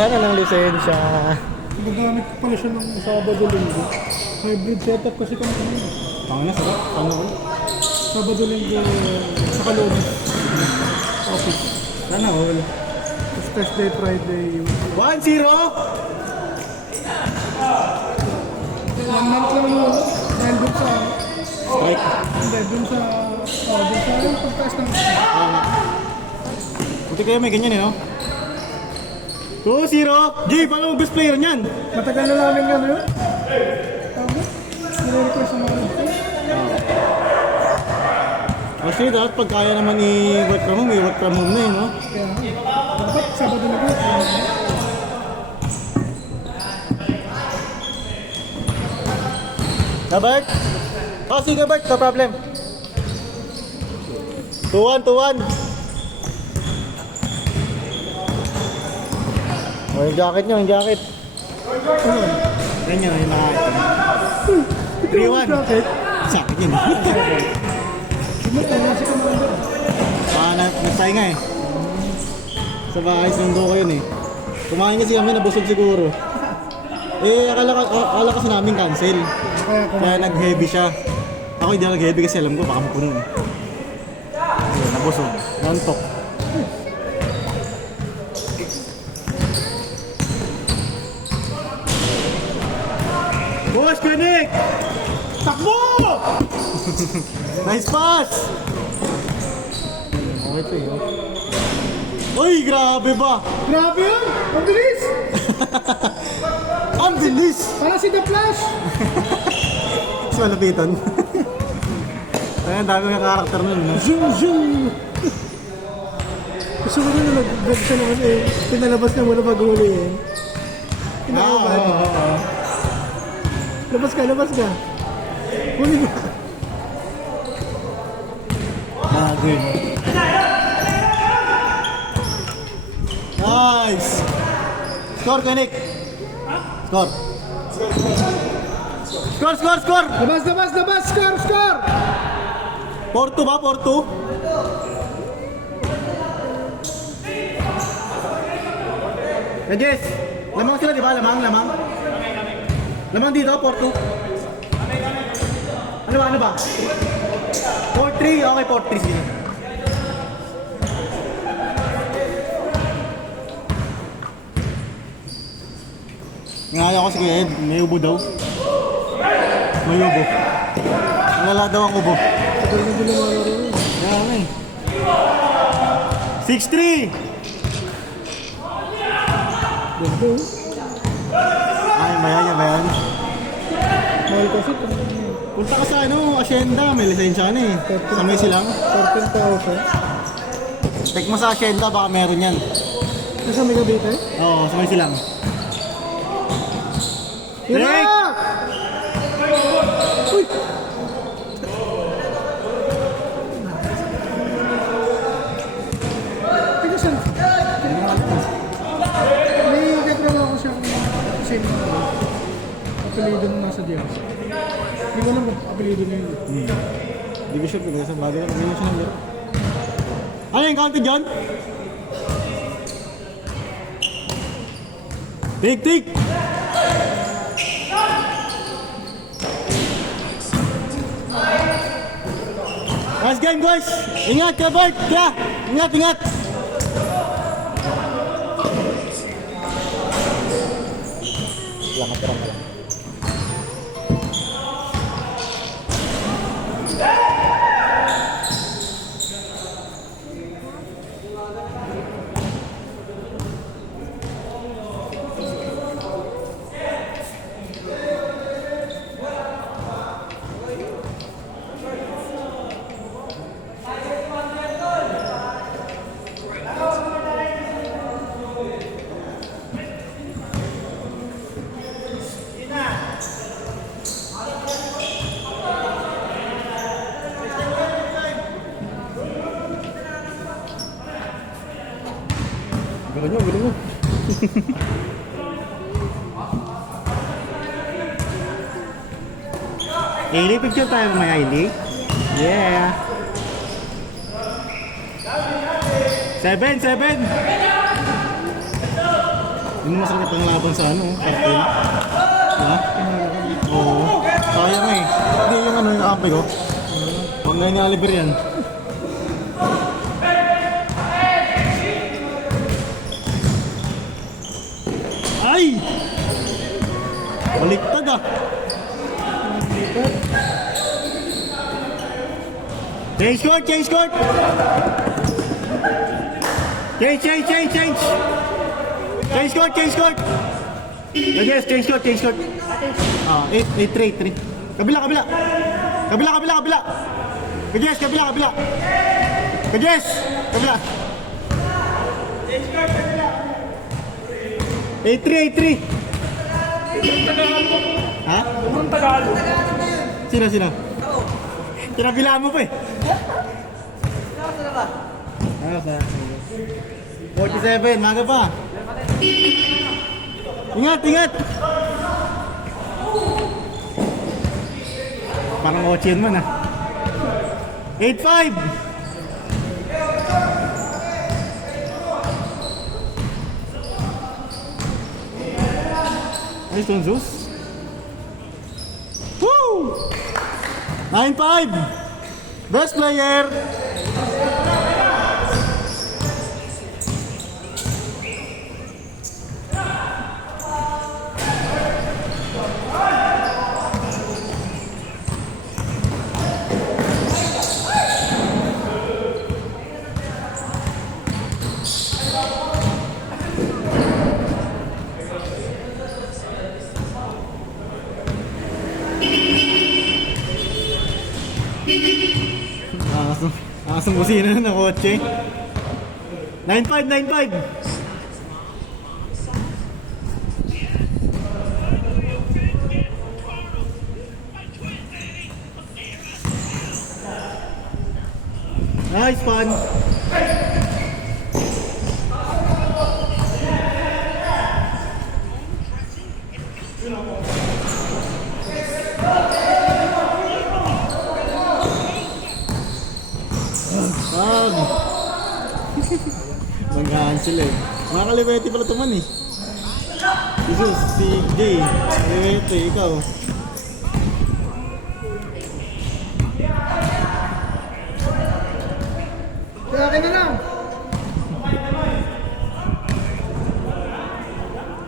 Kumuha na ng lisensya. Nagamit ko pala siya ng Sabado-Linggo. Hybrid setup kasi kami kanina. Tama na, sarap. Tama na. Sabado-Linggo sa Kalooban. Office. Sana all. Tapos Thursday, Friday yung... 1-0! 1 month lang yun. Dahil dun sa... Strike. Hindi, dun sa... dun sa yung pagtaas ng... Buti kayo may ganyan eh, no? 2-0! Jay, paano ang best player niyan? Matagal na namin nga yun. Tama? Nire-request ang mga ito. Kasi dapat pag kaya naman i-work from home, i-work from home na eh, no? Kaya dapat Sabado na ko. Bert? Oh, sige Bert, no problem. 2-1, 2-1. Oh, yung jacket nyo, yung jacket. Ganyan, yung mga... 3-1. Sa akin yun. Sino ka na si Commander? Nagtay nga eh. Sa bahay, sundo ko yun eh. Kumain kasi kami, nabusog siguro. Eh, akala kasi namin cancel. Kaya nag-heavy siya. Ako hindi nag-heavy kasi alam ko baka mapuno eh. Ayun, nabusog. Nantok. Boss, connect! Takbo! Nice pass! Okay ito eh. Uy, grabe ba? Grabe yun! Ang bilis! Ang bilis! Para si The Flash! Mas malapitan. Ayun, dami ng karakter nun. No? Zoom! Zoom! Gusto ko na nag-vlog siya naman eh. Pinalabas na muna bago huliin. Kinakabahan. Labas ka, labas ka. Huli mo. Good. Nice! Score, Kanik! Score! Score, score, score! Labas, labas, labas! Score, score! 4-2 ba? 4-2? Jess, lamang sila di ba? Lamang, lamang. Lamang dito, 4-2. Ano ba? 4-3, okay, 4-3 sila. Ngaya ko si Kuya Ed, may ubo daw. May ubo. Nalala daw ang ubo. Tagal na din naman ako rin. Kaya nga eh. 6-3! Ganda eh. Ay, mayan. Mahal kasi. Punta ka sa Hacienda, may lisensya na eh. Sa may silang. 14,000. Check mo sa Hacienda, baka meron yan. Nasa may gabi tayo? Oo, sa may silang. Tira! Break! Uy! Teka saan? May katrabaho ko siya kung same apelido nung nasa Diaz. Hindi ko alam kung apelido niya yun. Hindi ko sure kung nasa bagay lang. Hindi ko siya nangyari. Ano yung counted dyan? Tik! Nice game guys! Ingat ka Bert! Kaya! Ingat! Salamat ka lang. Galing mo. Ailey, picture tayo may Ailey. Yeah. 7. Yun yung masarap ang laban sa ano, cartel. Ha? Oo. Sayang eh. Hindi yung ano yung kampi ko. Huwag na yung Oliver yan. Ay! Baliktad ah. Change court, change court! Change! Change court, change court! Yes, change court, change court. 8-3. Kabila. Yes, kabila. Yes, kabila. 8-3. Ha? Anong Tagalog? Sino? Tinabilaan mo pa eh. Sa 47, maga pa. Ingat! Parang 8 yun man ah. 8-5! Nice one, Zeus. Woo! 9-5! Best player! Asong busina ng kotse. 9-5. Nice fun. Manggahan sila eh. Mga Kalibete pala ito man eh. Jesus, si Jay. Kalibete, ikaw. Kaya akin na lang.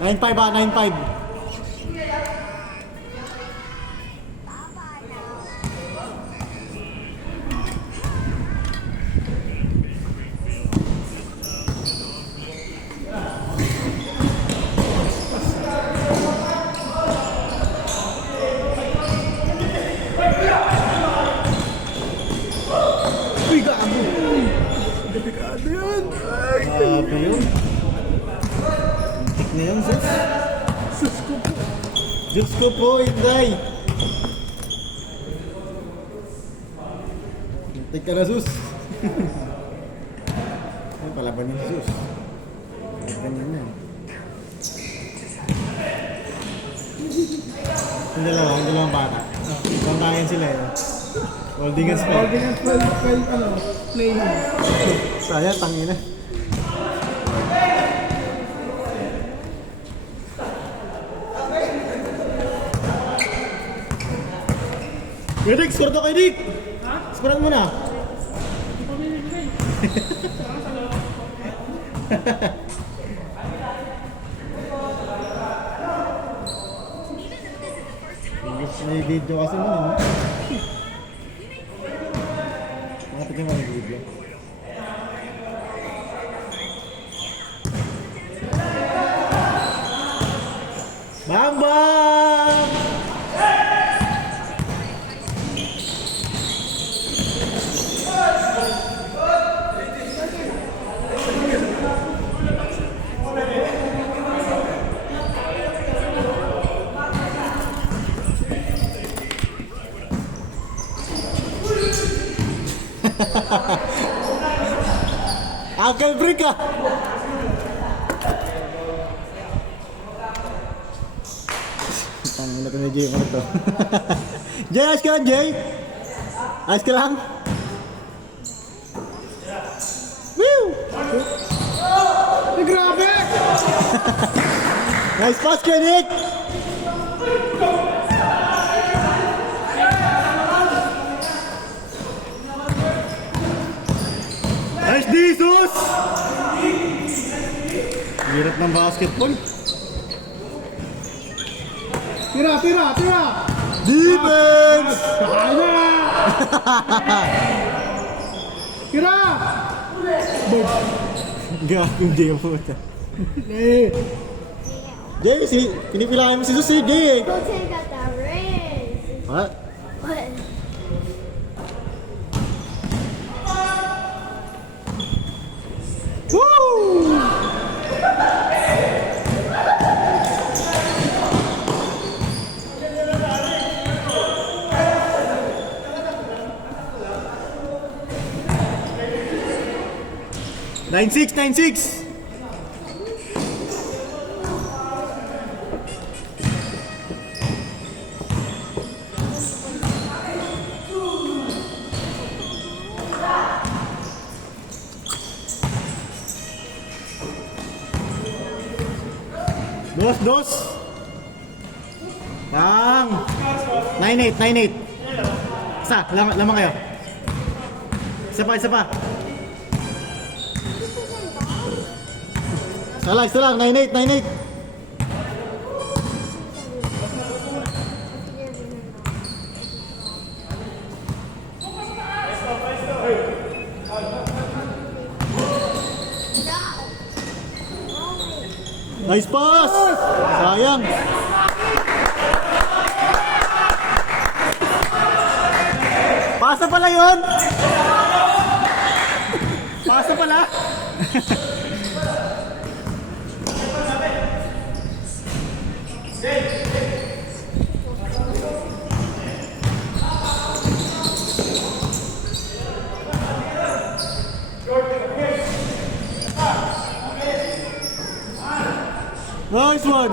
9-5 ah, 9-5. Delikado yan. Grabe yun. Antik na yun, sus. Sus ko po. Diyos ko po, Inday. Antik ka na, sus. Ay, palaban yung sus. Ay, ganyan yan. Yung dalawang bata. Bantayan sila eh. Holding and spell. Holding and spell, playing. Saya, tangina. Edik, score to kay Dick! Ha? Scorean mo na. May video kasi mo, no? Nakapit yung mga video. Bang bang! Uncle Brick ah! Tangin na ko na Jay to. Jay, ayos ka lang Jay? Ayos ka lang? Woo! Ay, grabe! Nice pass, Kenny! Nice, Jesus! Hirap ng basketball. Tira! Defense! Kaya! Tira! Gagawin Jay mo ito. Eh! Jay, pinipilahan mo si Sus, Jay eh. Go take out that ring. What? What? Woo! Nine six. Dos. Pang. 9-8. Isa, lamang kayo. Isa pa. Isa lang, 9-8. Nice pass! Sayang! Pasa pala yun! Pasa pala! Nice one!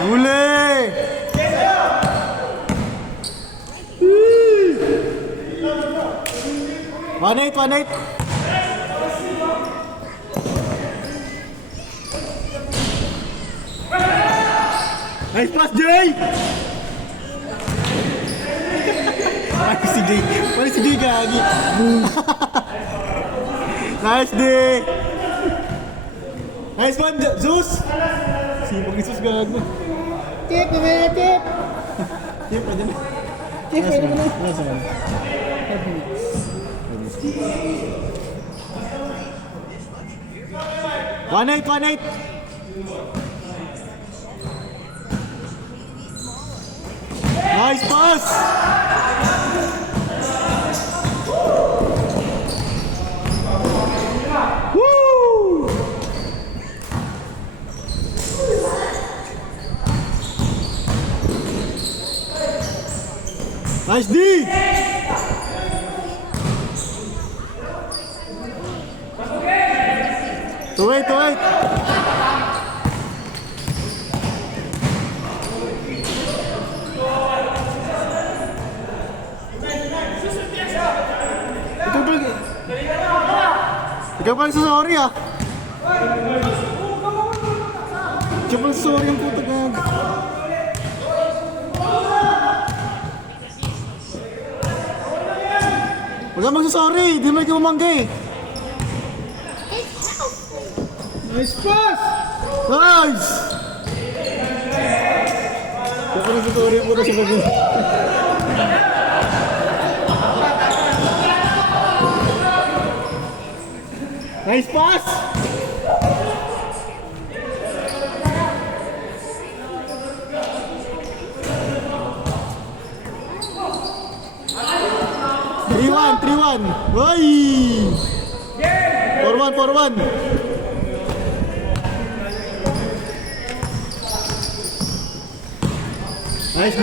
Huli! 1-8. Nice pass, Jay! Paano si Jay gagi? Nice day! Nice one, Zeus! Sipag ni Zeus gago. Tip! Mamaya tip! Tip, pwede na. Tip! Pwede mo na. Nasa ka na. 5 minutes. 1-8. Nice pass! Woo! Nice D! To wait. Ikaw pa sorry ah. Ikaw pa sorry ang puto gag. Huwag ka magsasorry, di mo ikaw umangga eh. Nice pass! Nice! Ikaw pa nagsasorry ang puto sa pag Nice pass! Three one. Oy! 4-1. Nice D!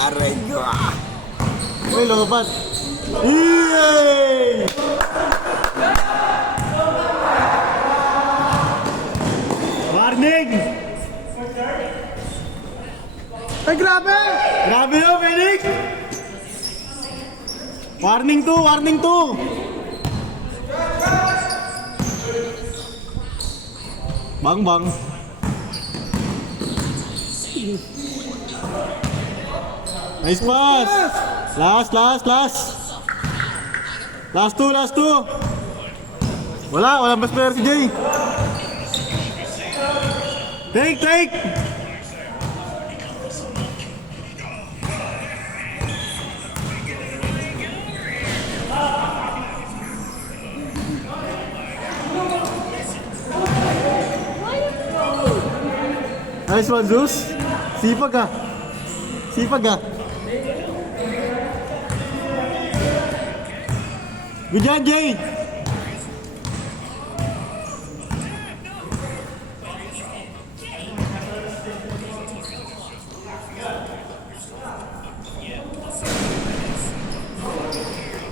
Aray ko! Uy, lobat! Yay! Warning! Ay, grabe! Grabe yun, Felix! Warning 2, warning 2! Bang bang. Nice pass! Last. Last 2. Walang best player si Jay. Take! Nice one, Zeus. Sipag ah. Good job, Jay.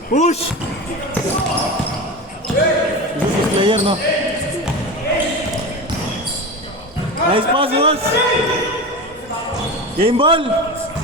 Push! This is player, no? Nice pass, Zeus. Game ball.